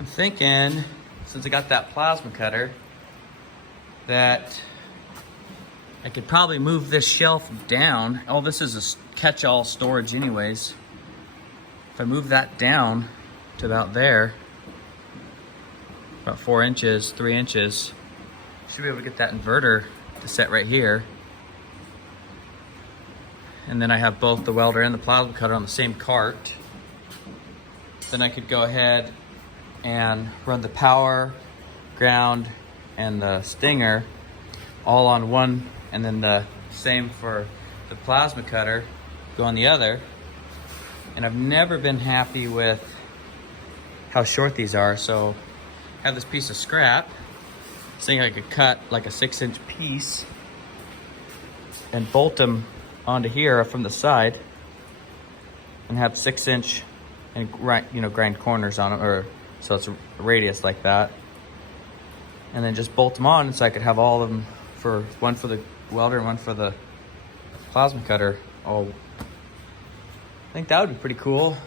I'm thinking, since I got that plasma cutter, that I could probably move this shelf down. Oh, this is a catch-all storage anyways. If I move that down to about there, about 4 inches, 3 inches, should be able to get that inverter to set right here. And then I have both the welder and the plasma cutter on the same cart. Then I could go ahead and run the power, ground, and the stinger all on one, and then the same for the plasma cutter go on the other. And I've never been happy with how short these are, so I have this piece of scrap. I was thinking I could cut like a 6-inch piece and bolt them onto here from the side and have 6-inch and grind corners on them, or so it's a radius like that, and then just bolt them on so I could have all of them, for one for the welder and one for the plasma cutter. I think that would be pretty cool.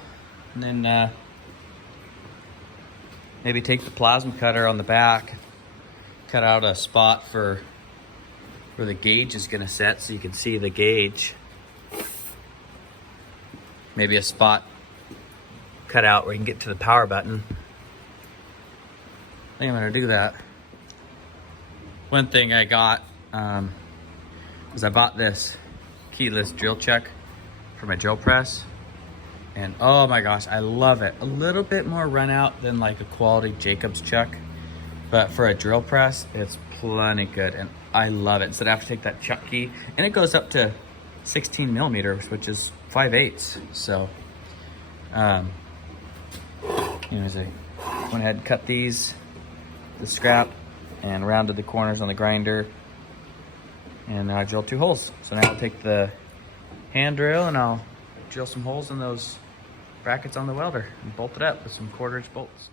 And then maybe take the plasma cutter on the back, cut out a spot for where the gauge is gonna set so you can see the gauge. Maybe a spot cut out where you can get to the power button. I think I'm gonna do that. One thing I got was I bought this keyless drill chuck for my drill press. And oh my gosh, I love it. A little bit more run out than like a quality Jacobs chuck, but for a drill press, it's plenty good, and I love it. So I have to take that chuck key, and it goes up to 16 millimeters, which is 5/8. So, anyways, I went ahead and cut the scrap, and rounded the corners on the grinder, and now I drilled 2 holes. So now I'll take the hand drill and I'll drill some holes in those brackets on the welder and bolt it up with some 1/4-inch bolts.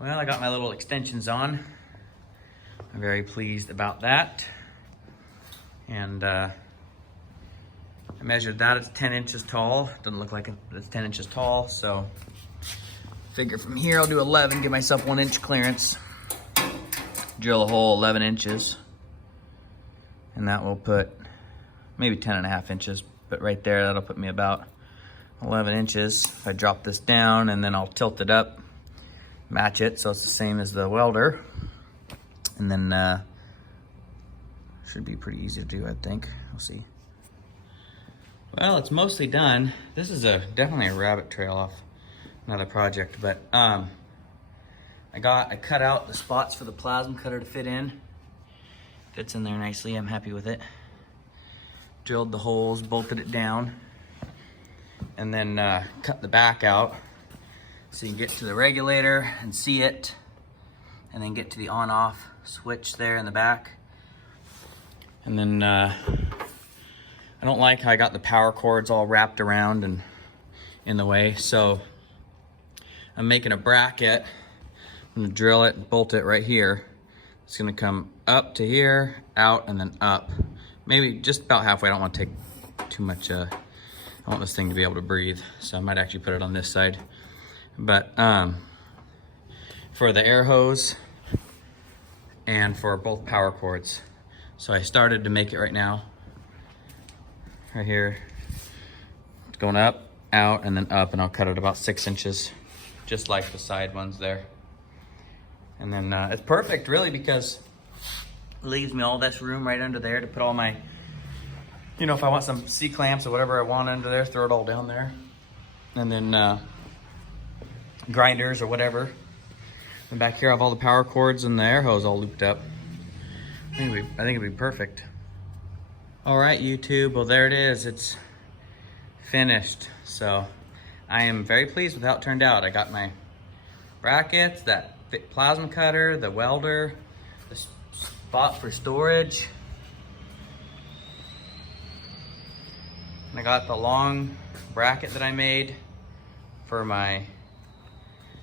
Well, I got my little extensions on. I'm very pleased about that. And I measured that, it's 10 inches tall. Doesn't look like it's 10 inches tall, so figure from here I'll do 11, give myself 1 inch clearance. Drill a hole 11 inches. And that will put maybe 10.5 inches, but right there, that'll put me about 11 inches. If I drop this down and then I'll tilt it up, match it so it's the same as the welder. And then should be pretty easy to do, I think. We'll see. Well, it's mostly done. This is definitely a rabbit trail off another project, but I cut out the spots for the plasma cutter to fit in. Fits in there nicely, I'm happy with it. Drilled the holes, bolted it down, and then cut the back out so you can get to the regulator and see it, and then get to the on-off switch there in the back. And then I don't like how I got the power cords all wrapped around and in the way, so I'm making a bracket. I'm gonna drill it and bolt it right here. It's gonna come up to here, out, and then up. Maybe just about halfway. I don't want to take too much, I want this thing to be able to breathe, so I might actually put it on this side. But for the air hose and for both power cords. So I started to make it right now. Right here. It's going up, out, and then up, and I'll cut it about 6 inches, just like the side ones there. And then it's perfect, really, because it leaves me all this room right under there to put all my, if I want some C-clamps or whatever I want under there, throw it all down there. And then grinders or whatever. And back here I have all the power cords and the air hose all looped up. I think it'd be perfect. All right, YouTube, well there it is. It's finished. So I am very pleased with how it turned out. I got my brackets, that plasma cutter, the welder, the spot for storage. And I got the long bracket that I made for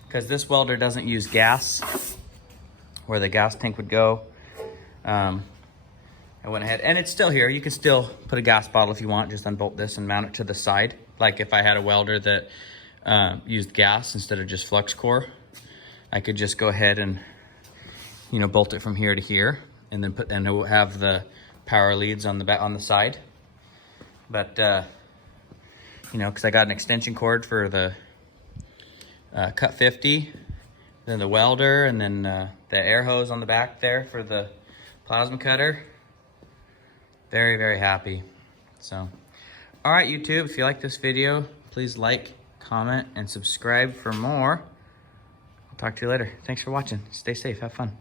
because this welder doesn't use gas, where the gas tank would go. I went ahead, and it's still here. You can still put a gas bottle if you want, just unbolt this and mount it to the side. Like if I had a welder that used gas instead of just flux core. I could just go ahead and, you know, bolt it from here to here, and then and it will have the power leads on the back, on the side. But you know, because I got an extension cord for the cut 50, then the welder, and then the air hose on the back there for the plasma cutter. Very, very happy. So, all right, YouTube, if you like this video, please like, comment, and subscribe for more. I'll talk to you later. Thanks for watching. Stay safe. Have fun.